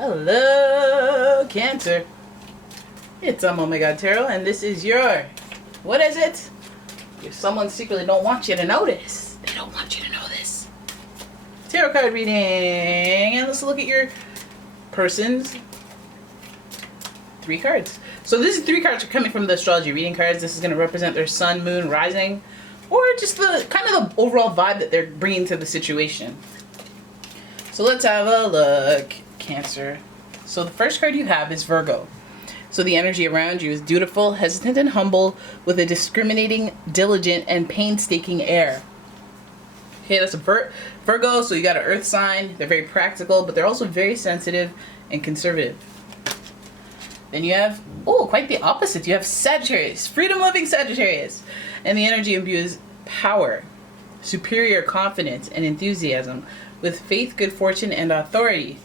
Hello, Cancer. It's umomgtarot, and this is your, what is it? If someone secretly don't want you to know this. They don't want you to know this. Tarot card reading, and let's look at your person's 3 cards. So these 3 cards are coming from the astrology reading cards. This is going to represent their sun, moon, rising, or just the kind of the overall vibe that they're bringing to the situation. So let's have a look, Cancer. So the first card you have is Virgo. So the energy around you is dutiful, hesitant, and humble, with a discriminating, diligent, and painstaking air. Okay, that's a Virgo, so you got an earth sign. They're very practical, but they're also very sensitive and conservative. Then you have, oh, quite the opposite. You have Sagittarius, freedom-loving Sagittarius. And the energy imbues power, superior confidence, and enthusiasm, with faith, good fortune, and authority.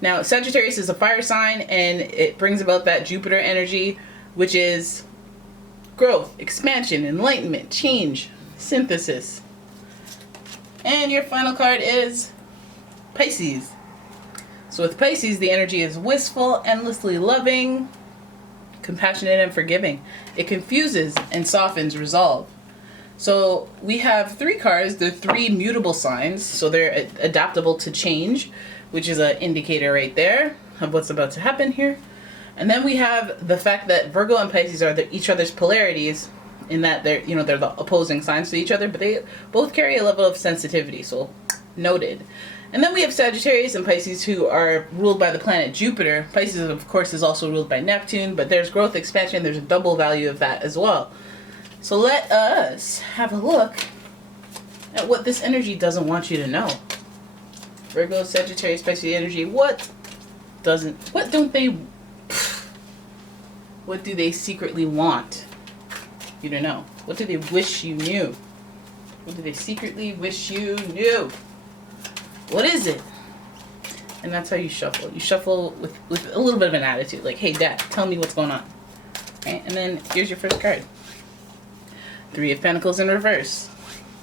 Now, Sagittarius is a fire sign, and it brings about that Jupiter energy, which is growth, expansion, enlightenment, change, synthesis. And your final card is Pisces. So with Pisces, the energy is wistful, endlessly loving, compassionate, and forgiving. It confuses and softens resolve. So we have 3 cards. They're 3 mutable signs, so they're adaptable to change, which is an indicator right there of what's about to happen here. And then we have the fact that Virgo and Pisces are each other's polarities, in that they're the opposing signs to each other, but they both carry a level of sensitivity, so noted. And then we have Sagittarius and Pisces, who are ruled by the planet Jupiter. Pisces, of course, is also ruled by Neptune, but there's growth, expansion, there's a double value of that as well. So let us have a look at what this energy doesn't want you to know. Virgo, Sagittarius, Pisces energy, what do they secretly want you to know? What do they wish you knew? What do they secretly wish you knew? What is it? And that's how you shuffle. You shuffle with a little bit of an attitude, like, hey, Dad, tell me what's going on. Okay, and then here's your first card. 3 of Pentacles in reverse.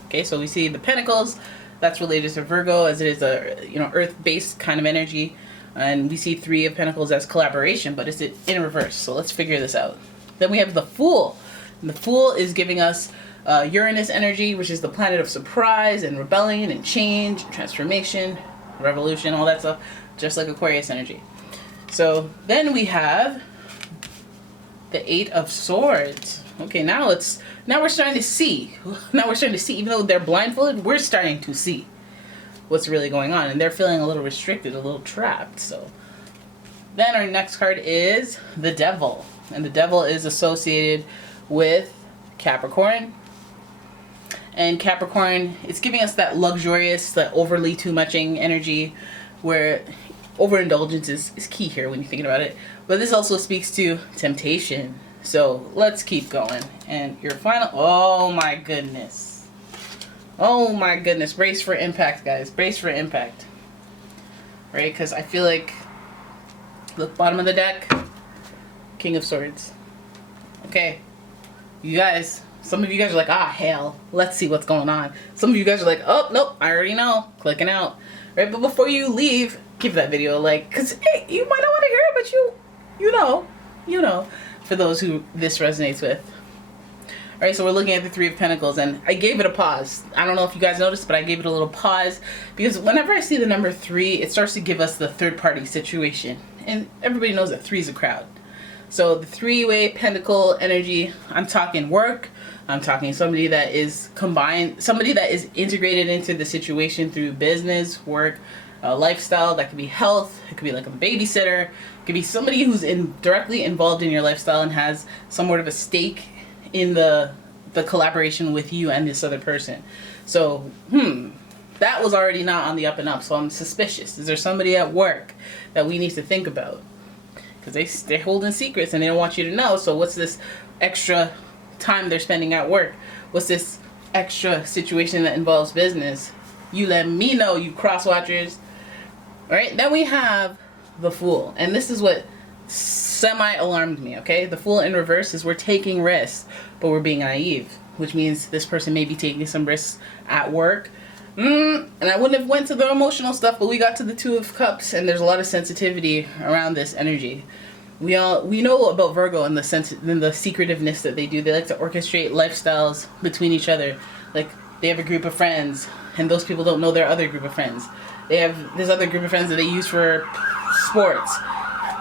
Okay, so we see the Pentacles, that's related to Virgo, as it is a earth-based kind of energy. And we see 3 of Pentacles as collaboration, but it's in reverse. So let's figure this out. Then we have the Fool. And the Fool is giving us Uranus energy, which is the planet of surprise and rebellion and change, transformation, revolution, all that stuff, just like Aquarius energy. So then we have the 8 of Swords. Okay, now we're starting to see. Now we're starting to see, even though they're blindfolded, we're starting to see what's really going on, and they're feeling a little restricted, a little trapped. So then our next card is the Devil, and the Devil is associated with Capricorn. And Capricorn, it's giving us that luxurious, that overly too muching energy, where overindulgence is key here when you're thinking about it. But this also speaks to temptation. So let's keep going. And your final, oh my goodness. Oh my goodness. Brace for impact, guys. Brace for impact. Right? Because I feel like, look, bottom of the deck, King of Swords. Okay. You guys, some of you guys are like, ah, hell, let's see what's going on. Some of you guys are like, oh, nope, I already know. Clicking out. Right? But before you leave, give that video a like. Because, hey, you might not want to hear it, but you know. For those who this resonates with. Alright, so we're looking at the 3 of Pentacles, and I gave it a pause. I don't know if you guys noticed, but I gave it a little pause, because whenever I see the number 3, it starts to give us the third party situation. And everybody knows that 3 is a crowd. So the 3-way Pentacle energy, I'm talking work, I'm talking somebody that is combined, somebody that is integrated into the situation through business, work, lifestyle. That could be health, it could be like a babysitter, it could be somebody who's directly involved in your lifestyle and has somewhat of a stake in the collaboration with you and this other person. So, that was already not on the up and up, so I'm suspicious. Is there somebody at work that we need to think about? Because they're holding secrets and they don't want you to know. So what's this extra time they're spending at work? What's this extra situation that involves business? You let me know, you cross watchers. All right, then we have the Fool, and this is what semi-alarmed me. Okay, the Fool in reverse is we're taking risks, but we're being naive, which means this person may be taking some risks at work, And I wouldn't have went to the emotional stuff, but we got to the Two of Cups, and there's a lot of sensitivity around this energy. We know about Virgo and the secretiveness that they do. They like to orchestrate lifestyles between each other. Like, they have a group of friends, and those people don't know their other group of friends. They have this other group of friends that they use for sports.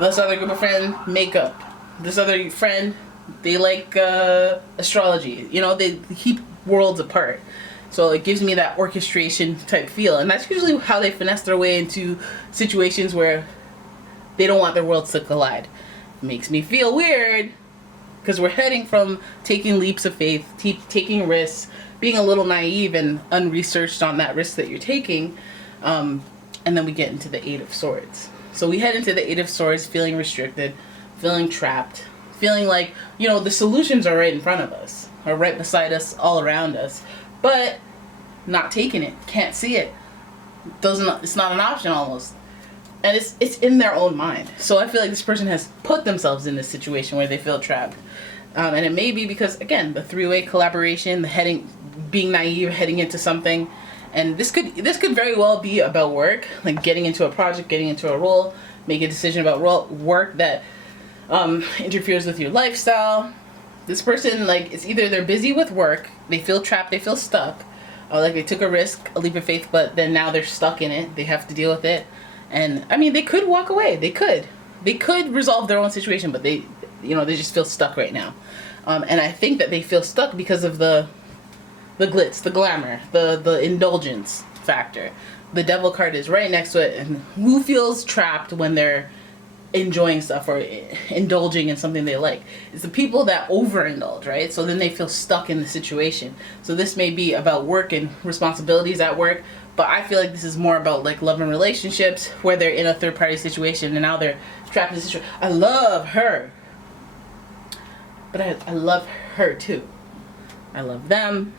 This other group of friends, makeup. This other friend, they like astrology. You know, they keep worlds apart. So it gives me that orchestration type feel. And that's usually how they finesse their way into situations where they don't want their worlds to collide. It makes me feel weird because we're heading from taking leaps of faith, taking risks, being a little naive and unresearched on that risk that you're taking. And then we get into the Eight of Swords. So we head into the Eight of Swords feeling restricted, feeling trapped, feeling like, you know, the solutions are right in front of us, are right beside us, all around us, but not taking it, can't see it. It's not an option almost. And it's in their own mind. So I feel like this person has put themselves in this situation where they feel trapped. And it may be because, again, the three-way collaboration, being naive, heading into something. And this could very well be about work, like getting into a project, getting into a role, make a decision about work that interferes with your lifestyle. This person, like, it's either they're busy with work, they feel trapped, they feel stuck, or like they took a risk, a leap of faith, but then now they're stuck in it, they have to deal with it. And I mean, they could walk away, they could resolve their own situation, but they just feel stuck right now. And I think that they feel stuck because of the glitz, the glamour, the indulgence factor. The Devil card is right next to it, and who feels trapped when they're enjoying stuff or indulging in something they like? It's the people that overindulge, right? So then they feel stuck in the situation. So this may be about work and responsibilities at work, but I feel like this is more about like love and relationships where they're in a third party situation and now they're trapped in a situation. I love her, but I love her too. I love them.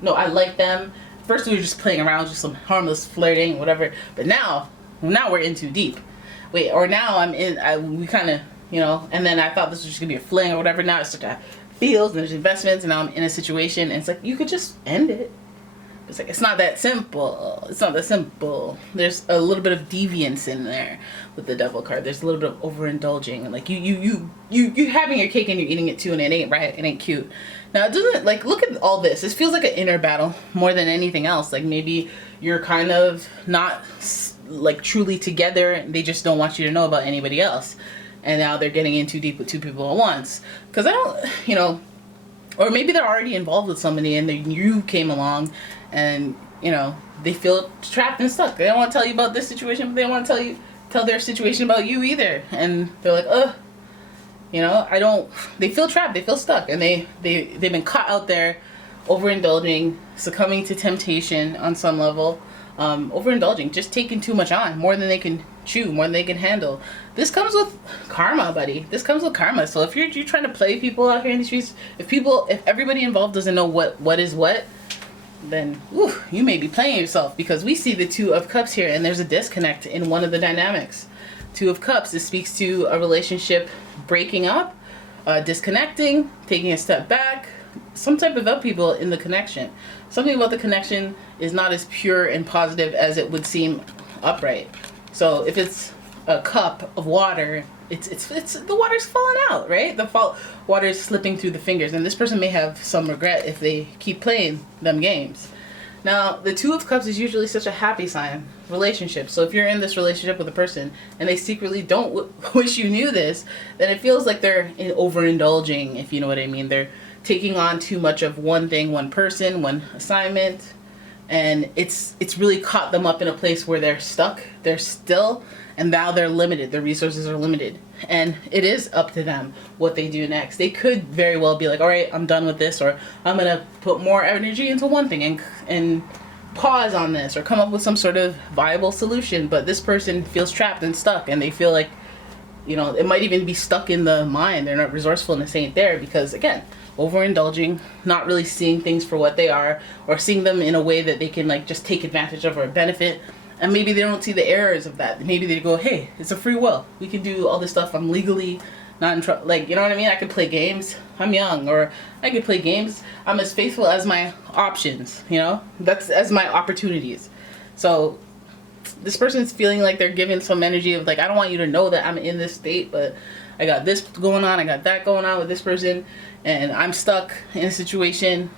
No, I like them. First we were just playing around, just some harmless flirting, whatever. But now we're in too deep. Now we kind of, and then I thought this was just going to be a fling or whatever. Now it's such a feels, and there's investments, and now I'm in a situation, and it's like, you could just end it. It's like, it's not that simple. It's not that simple. There's a little bit of deviance in there with the Devil card. There's a little bit of overindulging, and like you having your cake and you're eating it too, and it ain't right, it ain't cute. Now it doesn't, like, look at all this. This feels like an inner battle more than anything else. Like maybe you're kind of not like truly together, and they just don't want you to know about anybody else. And now they're getting in too deep with two people at once. Because I don't, or maybe they're already involved with somebody and then you came along and, they feel trapped and stuck. They don't want to tell you about this situation, but they don't want to tell their situation about you either. And they're like, ugh, they feel trapped, they feel stuck. And they've been caught out there overindulging, succumbing to temptation on some level. Overindulging, just taking too much on, more than they can chew, more than they can handle. This comes with karma, buddy. This comes with karma. So if you're trying to play people out here in the streets, if everybody involved doesn't know what is what, then you may be playing yourself, because we see the Two of Cups here, and there's a disconnect in one of the dynamics. Two of Cups, this speaks to a relationship breaking up, disconnecting, taking a step back, some type of upheaval in the connection. Something about the connection is not as pure and positive as it would seem upright. So if it's a cup of water, it's the water's falling out, right? Water is slipping through the fingers, and this person may have some regret if they keep playing them games. Now, the Two of Cups is usually such a happy sign relationship. So if you're in this relationship with a person and they secretly don't wish you knew this, then it feels like they're overindulging, if you know what I mean. They're taking on too much of one thing, one person, one assignment, and it's really caught them up in a place where they're stuck, they're still, and now they're limited. Their resources are limited, and it is up to them what they do next. They could very well be like, all right, I'm done with this, or I'm gonna put more energy into one thing and pause on this, or come up with some sort of viable solution. But this person feels trapped and stuck, and they feel like, it might even be stuck in the mind. They're not resourcefulness ain't there, because again, overindulging, not really seeing things for what they are, or seeing them in a way that they can like just take advantage of or benefit. And maybe they don't see the errors of that. Maybe they go, hey, it's a free will. We can do all this stuff. I'm legally not in trouble. Like, you know what I mean? I could play games. I'm young, or I could play games. I'm as faithful as my options, you know? That's as my opportunities. So this person's feeling like they're giving some energy of like, I don't want you to know that I'm in this state, but I got this going on, I got that going on with this person, and I'm stuck in a situation,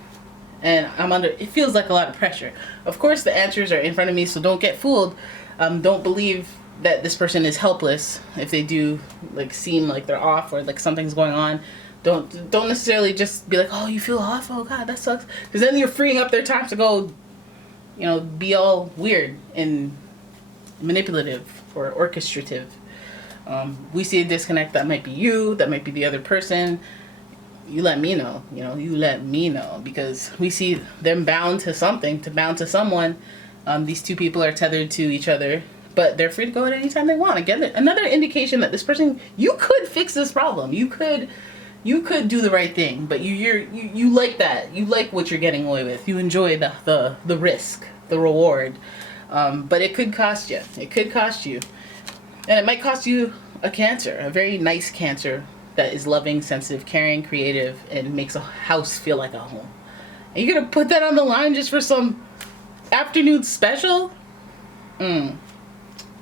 and it feels like a lot of pressure. Of course, the answers are in front of me, so don't get fooled. Don't believe that this person is helpless if they do like seem like they're off or like something's going on. Don't necessarily just be like, oh, you feel off, oh god, that sucks, because then you're freeing up their time to go, you know, be all weird and manipulative or orchestrative. We see a disconnect. That might be you, that might be the other person. You let me know, you know, you let me know, because we see them bound to something, bound to someone. These two people are tethered to each other, but they're free to go at any time they want. Again, another indication that this person, you could fix this problem. You could do the right thing, but you like that. You like what you're getting away with. You enjoy the risk, the reward. But it could cost you. It could cost you. And it might cost you a Cancer, a very nice Cancer that is loving, sensitive, caring, creative, and makes a house feel like a home. And you're going to put that on the line just for some afternoon special?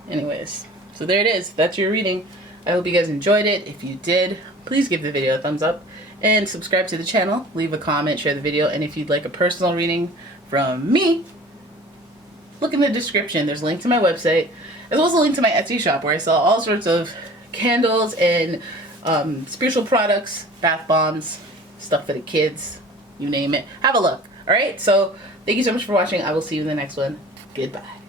Anyways, so there it is. That's your reading. I hope you guys enjoyed it. If you did, please give the video a thumbs up and subscribe to the channel. Leave a comment, share the video, and if you'd like a personal reading from me, look in the description. There's a link to my website. There's also a link to my Etsy shop where I sell all sorts of candles and spiritual products, bath bombs, stuff for the kids, you name it. Have a look. All right? So thank you so much for watching. I will see you in the next one. Goodbye.